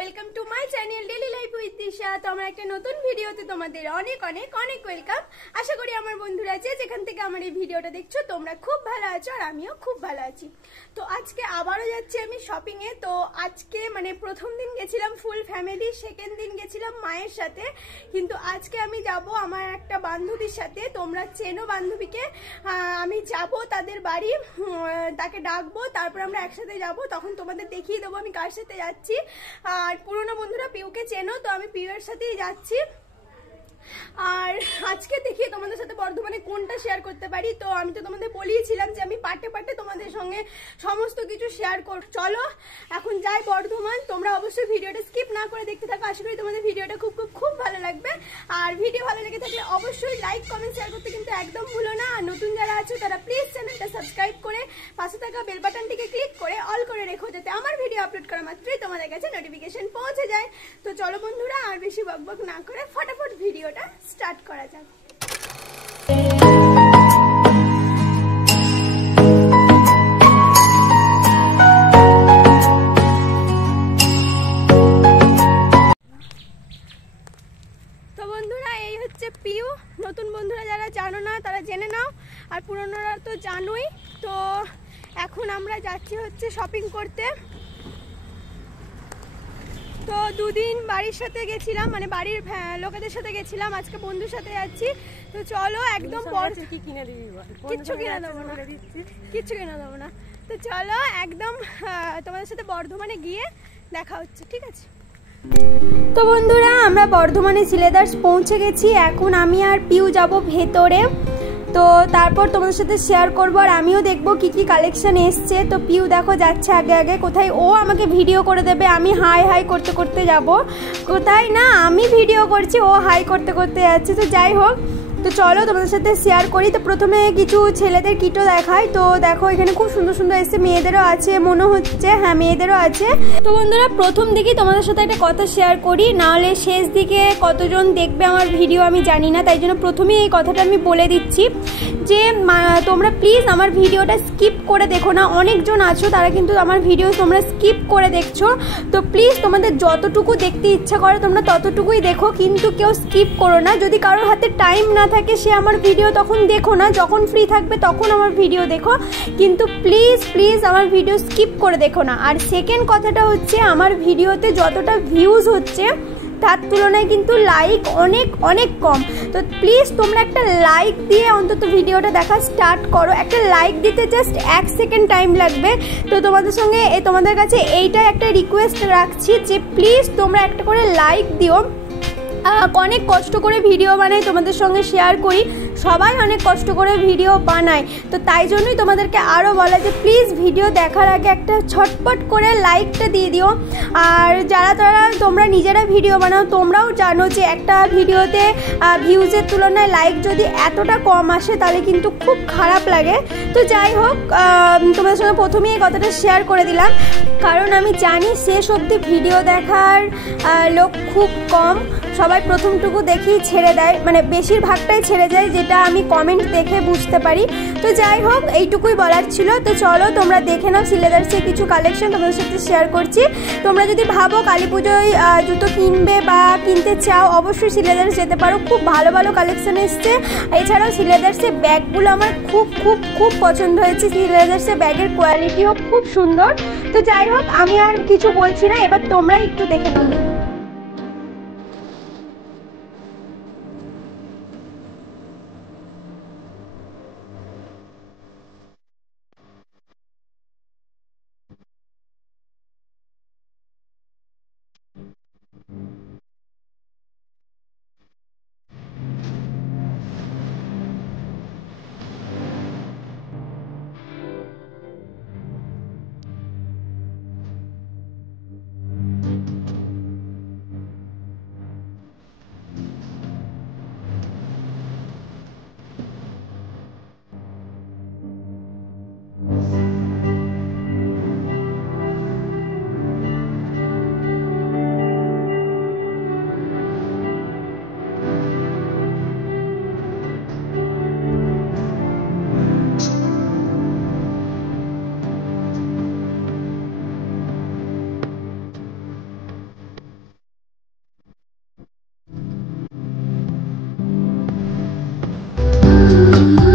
Welcome to my channel daily life with Disha. তো আমার একটা নতুন ভিডিওতে তোমাদের অনেক অনেক অনেক ওয়েলকাম। আশা করি আমার বন্ধুরা আছে যেখান থেকে আমার এই ভিডিওটা দেখছো তোমরা খুব ভালো আছো আর আমিও খুব ভালো আছি। তো আজকে আবারও যাচ্ছি আমি শপিং এ। তো আজকে মানে প্রথম দিন গেছিলাম ফুল ফ্যামিলি, সেকেন্ড দিন গেছিলাম মায়ের সাথে, কিন্তু আজকে আমি যাব আমার একটা বান্ধবীর সাথে। তোমরা চেনো বান্ধবীকে, আমি যাব তাদের বাড়ি, তাকে ডাকবো, তারপর আমরা একসাথে যাব। তখন তোমাদের দেখিয়ে দেবো আমি কার সাথে যাচ্ছি। আর পুরোনো বন্ধুরা পিউকে চেনো, তো আমি পিউয়ের সাথেই যাচ্ছি। আর আজকে দেখি তোমাদের সাথে বর্ধমানে কোনটা শেয়ার করতে পারি। তো আমি তো তোমাদের বলিয়েছিলাম যে আমি পার্টে পার্টে তোমাদের সঙ্গে সমস্ত কিছু শেয়ার করব। চলো এখন যাই বর্ধমান। তোমরা অবশ্যই ভিডিওটা স্কিপ না করে দেখতে থাকো। আশা করি তোমাদের ভিডিওটা খুব খুব খুব ভালো লাগবে। আর ভিডিও ভালো লেগে থাকলে অবশ্যই লাইক কমেন্ট শেয়ার করতে কিন্তু একদম ভুলো না। আর নতুন যারা আছো তারা প্লিজ চ্যানেলটা সাবস্ক্রাইব করে পাশে থাকা বেল বাটনটিকে ক্লিক করে অল করে রেখো, যাতে আমার ভিডিও আপলোড করা মাত্রই তোমাদের কাছে নোটিফিকেশন পৌঁছে যায়। তো চলো বন্ধুরা আর বেশি বকবক না করে ফটাফট ভিডিওটা স্টার্ট করা যাক। তো বন্ধুরা এই হচ্ছে পিউ। নতুন বন্ধুরা যারা জানো না তারা জেনে নাও, আর পুরনোরা তো জানোই। তো এখন আমরা যাচ্ছি হচ্ছে শপিং করতে। তো দুদিন বাড়ির সাথে গেছিলাম, মানে বাড়ির লোকেদের সাথে গেছিলাম, আজকে বন্ধুর সাথে যাচ্ছি। তো চলো একদম কিচ্ছু কিনে দেবো না, কিচ্ছু কিনে দেবো না। তো চলো একদম তোমাদের সাথে বর্ধমানে গিয়ে দেখা হচ্ছে, ঠিক আছে? তো বন্ধুরা আমরা বর্ধমানে সিলেদার্স পৌঁছে গেছি। এখন আমি আর পিউ যাব ভেতরে, তো তারপর তোমাদের সাথে শেয়ার করবো। আর আমিও দেখবো কি কি কালেকশন এসছে। তো পিউ দেখো যাচ্ছে আগে আগে, কোথায় ও আমাকে ভিডিও করে দেবে, আমি হাই হাই করতে করতে যাব। কোথায় না আমি ভিডিও করছি, ও হাই করতে করতে যাচ্ছে। তো যাই হোক, তো চলো তোমাদের সাথে শেয়ার করি। তো প্রথমে কিছু ছেলেদের কিটও দেখাই। তো দেখো এখানে খুব সুন্দর সুন্দর এসছে, মেয়েদেরও আছে মনে হচ্ছে, হ্যাঁ মেয়েদেরও আছে। তো বন্ধুরা প্রথম দিকেই তোমাদের সাথে একটা কথা শেয়ার করি, নাহলে শেষ দিকে কতজন দেখবে আমার ভিডিও আমি জানি না। তাই জন্য প্রথমেই এই কথাটা আমি বলে দিচ্ছি যে তোমরা প্লিজ আমার ভিডিওটা স্কিপ করে দেখো না। অনেকজন আছো তারা কিন্তু আমার ভিডিও তোমরা স্কিপ করে দেখছো। তো প্লিজ তোমাদের যতটুকু দেখতে ইচ্ছা করে তোমরা ততটুকুই দেখো, কিন্তু কেউ স্কিপ করো না। যদি কারোর হাতে টাইম না থাকে সে আমার ভিডিও তখন দেখো না, যখন ফ্রি থাকবে তখন আমার ভিডিও দেখো, কিন্তু প্লিজ প্লিজ আমার ভিডিও স্কিপ করে দেখো না। আর সেকেন্ড কথাটা হচ্ছে, আমার ভিডিওতে যতটা ভিউজ হচ্ছে তার তুলনায় কিন্তু লাইক অনেক অনেক কম। তো প্লিজ তোমরা একটা লাইক দিয়ে অন্তত ভিডিওটা দেখা স্টার্ট করো। একটা লাইক দিতে জাস্ট 1 সেকেন্ড টাইম লাগবে। তো তোমাদের কাছে এইটা একটা রিকোয়েস্ট রাখছি যে প্লিজ তোমরা একটা করে লাইক দিও। অনেক কষ্ট করে ভিডিও বানাই, তোমাদের সঙ্গে শেয়ার করি, সবাই অনেক কষ্ট করে ভিডিও বানায়। তো তাই জন্যই তোমাদেরকে আরও বলা যে প্লিজ ভিডিও দেখার আগে একটা ছটপট করে লাইকটা দিয়ে দিও। আর যারা তোমরা নিজেরা ভিডিও বানাও তোমরাও জানো যে একটা ভিডিওতে ভিউজের তুলনায় লাইক যদি এতটা কম আসে তাহলে কিন্তু খুব খারাপ লাগে। তো যাই হোক, তোমাদের সঙ্গে প্রথমেই এই কথাটা শেয়ার করে দিলাম, কারণ আমি জানি শেষ অবধি ভিডিও দেখার লোক খুব কম। সবাই প্রথমটুকু দেখেই ছেড়ে দেয়, মানে বেশিরভাগটাই ছেড়ে যায়, যেটা আমি কমেন্ট দেখে বুঝতে পারি। তো যাই হোক এইটুকুই বলার ছিল। তো চলো তোমরা দেখে নাও সিলেদার্সের কিছু কালেকশন তোমাদের সাথে শেয়ার করছি। তোমরা যদি ভাবো কালী পুজোয় জুতো কিনবে বা কিনতে চাও অবশ্যই সিলেদার্স যেতে পারো, খুব ভালো ভালো কালেকশন এসছে। এছাড়াও সিলেদার্সের ব্যাগগুলো আমার খুব খুব খুব পছন্দ হয়েছে, সিলেদার্সের ব্যাগের কোয়ালিটিও খুব সুন্দর। তো যাই হোক আমি আর কিছু বলছি না, এবার তোমরা একটু দেখে নাও। না।